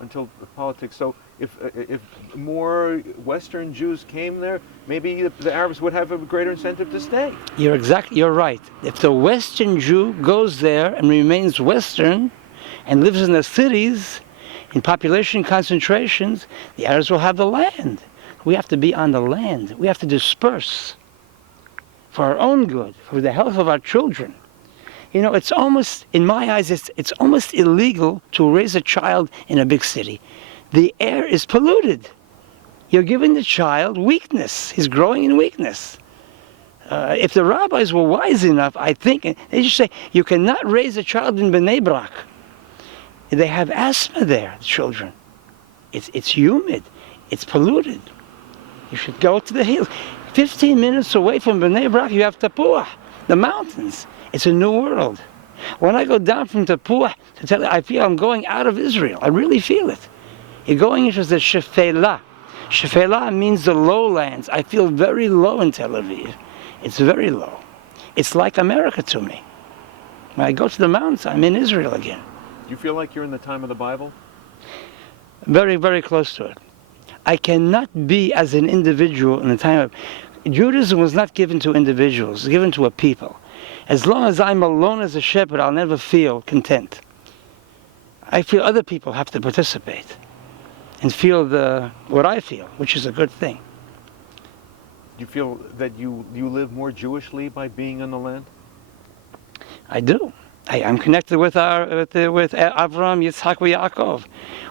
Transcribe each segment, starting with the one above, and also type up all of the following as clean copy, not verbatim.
until the politics. So if more Western Jews came there, maybe the Arabs would have a greater incentive to stay. You're right. If the Western Jew goes there and remains Western and lives in the cities, in population concentrations, the Arabs will have the land. We have to be on the land. We have to disperse for our own good, for the health of our children. You know, it's almost, in my eyes, it's almost illegal to raise a child in a big city. The air is polluted. You're giving the child weakness. He's growing in weakness. If the rabbis were wise enough, I think, they should say, you cannot raise a child in Bnei Brak. They have asthma there, the children. It's humid. It's polluted. You should go to the hills. 15 minutes away from Bnei Brak, you have Tapuah, the mountains. It's a new world. When I go down from Tapuah to Talia, I feel I'm going out of Israel. I really feel it. You're going into the Shephelah. Shephelah means the lowlands. I feel very low in Tel Aviv. It's very low. It's like America to me. When I go to the mountains, I'm in Israel again. Do you feel like you're in the time of the Bible? Very, very close to it. I cannot be as an individual in the time of... Judaism was not given to individuals, it was given to a people. As long as I'm alone as a shepherd, I'll never feel content. I feel other people have to participate and feel what I feel, which is a good thing. You feel that you live more Jewishly by being on the land? I do. I'm connected with Avraham, Yitzhak, and Yaakov.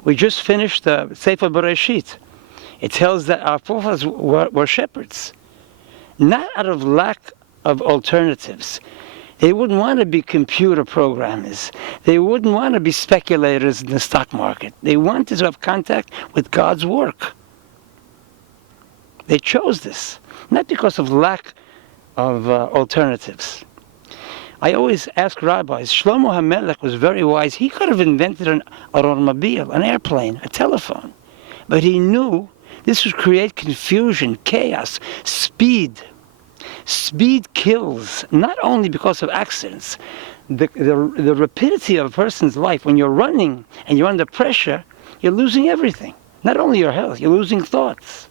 We just finished the Sefer Bereshit. It tells that our forefathers were shepherds, not out of lack of alternatives. They wouldn't want to be computer programmers. They wouldn't want to be speculators in the stock market. They wanted to have contact with God's work. They chose this, not because of lack of alternatives. I always ask rabbis, Shlomo HaMelech was very wise. He could have invented an automobile, an airplane, a telephone. But he knew this would create confusion, chaos, speed. Speed kills, not only because of accidents. The rapidity of a person's life, when you're running and you're under pressure, you're losing everything. Not only your health, you're losing thoughts.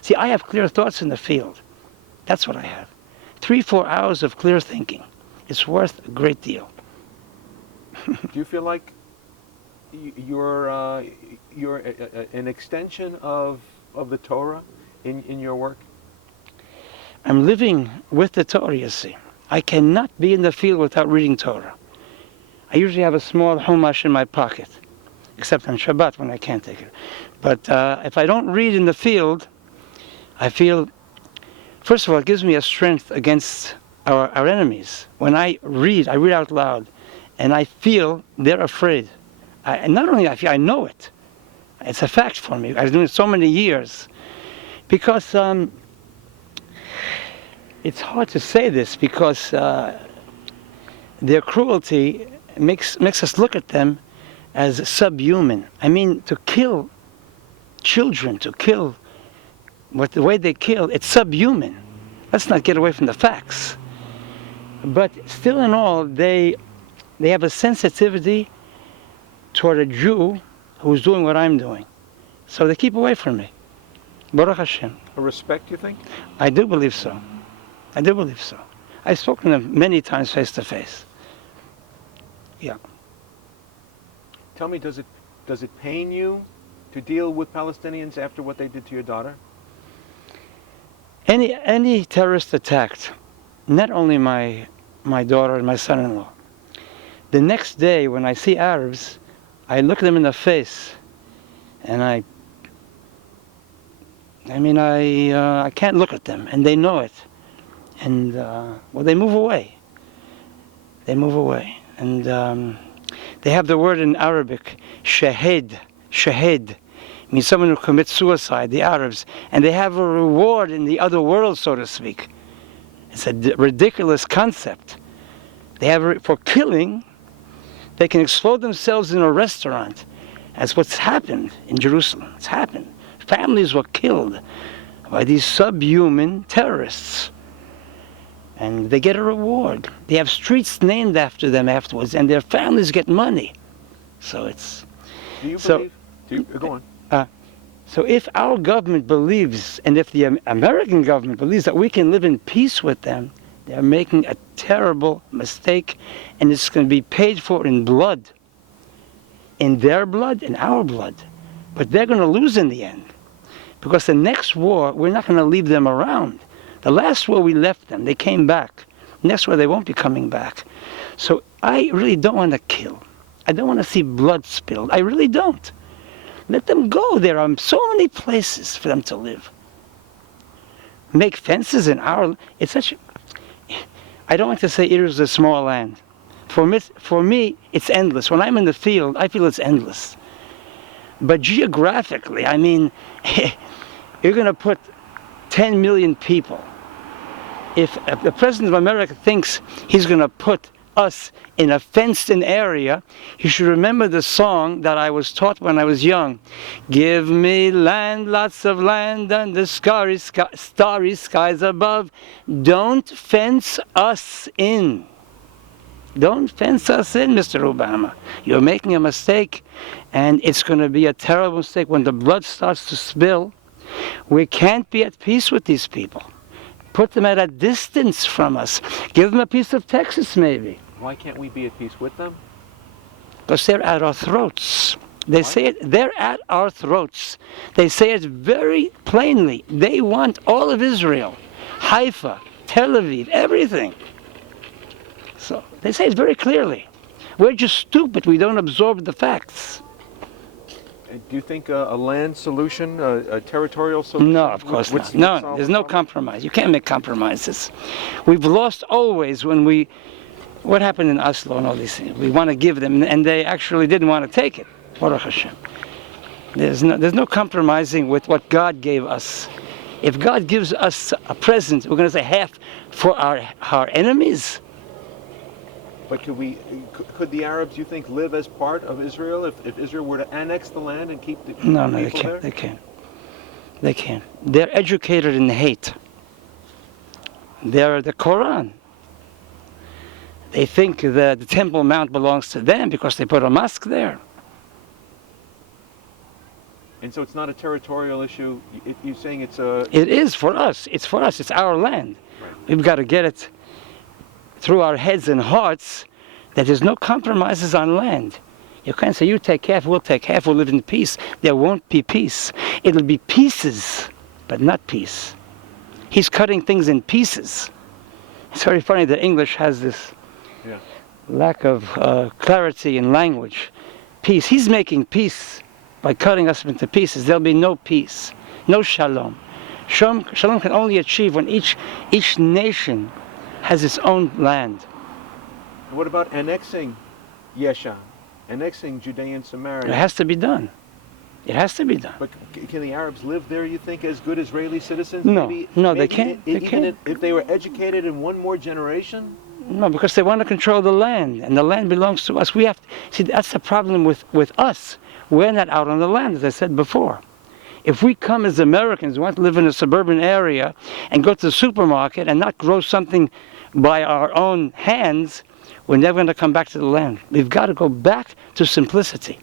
See, I have clear thoughts in the field. That's what I have. 3-4 hours of clear thinking. It's worth a great deal. Do you feel like you're an extension of the Torah in your work? I'm living with the Torah, you see. I cannot be in the field without reading Torah. I usually have a small Chumash in my pocket, except on Shabbat when I can't take it. But if I don't read in the field, I feel, first of all, it gives me a strength against our enemies. When I read out loud, and I feel they're afraid. And not only I feel, I know it. It's a fact for me. I've been doing it so many years. Because it's hard to say this, because their cruelty makes us look at them as subhuman. I mean, to kill children, to kill the way they kill, it's subhuman. Let's not get away from the facts. But still in all, they have a sensitivity toward a Jew who's doing what I'm doing. So they keep away from me. Baruch Hashem. A respect, you think? I do believe so. I do believe so. I've spoken to them many times face to face. Yeah. Tell me, does it pain you to deal with Palestinians after what they did to your daughter? Any terrorist attacked, not only my daughter and my son-in-law. The next day when I see Arabs, I look them in the face, and I can't look at them, and they know it. And, they move away. They move away. And they have the word in Arabic, shahed. Shahed means someone who commits suicide, the Arabs. And they have a reward in the other world, so to speak. It's a ridiculous concept. They have, for killing, they can explode themselves in a restaurant. That's what's happened in Jerusalem. It's happened. Families were killed by these subhuman terrorists. And they get a reward. They have streets named after them afterwards, and their families get money. So it's... Do you Go on. So if our government believes, and if the American government believes that we can live in peace with them, they're making a terrible mistake, and it's going to be paid for in blood. In their blood, in our blood. But they're going to lose in the end. Because the next war, we're not going to leave them around. The last war we left them, they came back. Next war, they won't be coming back. So I really don't want to kill. I don't want to see blood spilled. I really don't. Let them go. There are so many places for them to live. Make fences in our... It's such... I don't like to say Israel is a small land. For me, it's endless. When I'm in the field, I feel it's endless. But geographically, I mean, you're going to put 10 million people. If the President of America thinks he's going to put us in a fenced-in area, he should remember the song that I was taught when I was young. Give me land, lots of land, and the starry skies above. Don't fence us in. Don't fence us in, Mr. Obama. You're making a mistake, and it's going to be a terrible mistake when the blood starts to spill. We can't be at peace with these people. Put them at a distance from us. Give them a piece of Texas, maybe. Why can't we be at peace with them? Because they're at our throats. They say it, they're at our throats. They say it very plainly. They want all of Israel. Haifa, Tel Aviv, everything. So they say it very clearly. We're just stupid. We don't absorb the facts. Do you think a land solution, a territorial solution? No, of course not. No, there's no compromise. You can't make compromises. We've lost always when we... What happened in Oslo and all these things? We want to give them, and they actually didn't want to take it. Baruch Hashem. There's no compromising with what God gave us. If God gives us a present, we're going to say half for our enemies. But could the Arabs, you think, live as part of Israel if Israel were to annex the land and keep the people they can't. there? They can't. They can't. They're educated in hate. They're the Quran. They think that the Temple Mount belongs to them because they put a mosque there. And so it's not a territorial issue. You're saying it's a... It is for us. It's for us. It's our land. Right. We've got to get it through our heads and hearts that there's no compromises on land. You can't say, you take half, we'll take half, we'll live in peace. There won't be peace. It'll be pieces, but not peace. He's cutting things in pieces. It's very funny that English has this lack of clarity in language. Peace. He's making peace by cutting us into pieces. There'll be no peace, no shalom. Shalom can only achieve when each nation has its own land. And what about annexing Yesha, annexing Judea and Samaria? It has to be done. It has to be done. But can the Arabs live there, you think, as good Israeli citizens? No, maybe they can't. They can't. If they were educated in one more generation? No, because they want to control the land, and the land belongs to us. We have to, see, that's the problem with us. We're not out on the land, as I said before. If we come as Americans, we want to live in a suburban area and go to the supermarket and not grow something by our own hands, we're never going to come back to the land. We've got to go back to simplicity.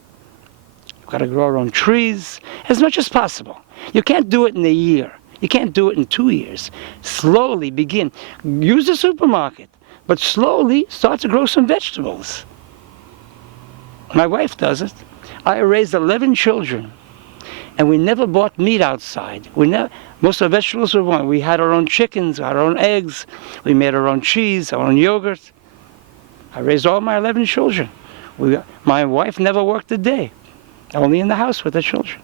We've got to grow our own trees as much as possible. You can't do it in a year. You can't do it in 2 years. Slowly begin. Use the supermarket, but slowly start to grow some vegetables. My wife does it. I raised 11 children, and we never bought meat outside. Most of the vegetables were one. We had our own chickens, our own eggs. We made our own cheese, our own yogurt. I raised all my 11 children. My wife never worked a day, only in the house with the children.